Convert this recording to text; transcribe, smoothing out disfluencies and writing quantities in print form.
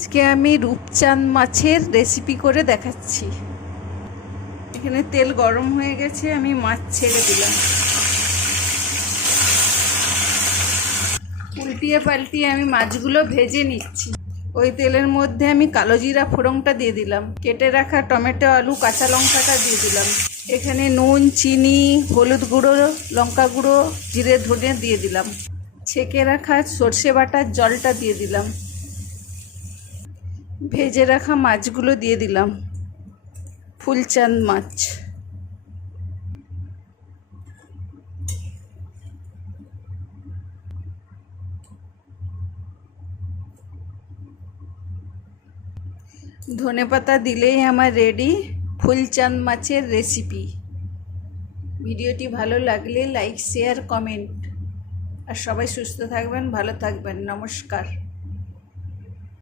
আজকে আমি রূপচাঁদ মাছের রেসিপি করে দেখাচ্ছি। এখানে তেল গরম হয়ে গেছে, আমি মাছ ছেড়ে দিলাম। উল্টিয়ে পাল্টিয়ে আমি মাছগুলো ভেজে নিচ্ছি। ওই তেলের মধ্যে আমি কালো জিরা ফোড়নটা দিয়ে দিলাম, কেটে রাখা টমেটো, আলু, কাঁচা লঙ্কাটা দিয়ে দিলাম। এখানে নুন, চিনি, হলুদ গুঁড়ো, লঙ্কা গুঁড়ো, জিরে ধনে দিয়ে দিলাম। ছেঁকে রাখা সর্ষে বাটার জলটা দিয়ে দিলাম। ভেজে রাখা মাছগুলো দিয়ে দিলাম, ফুলচাঁদ মাছ। ধনেপাতা দিলেই আমার রেডি ফুলচাঁদ মাছের রেসিপি। ভিডিওটি ভালো লাগলে লাইক, শেয়ার, কমেন্ট। আর সবাই সুস্থ থাকবেন, ভালো থাকবেন। নমস্কার।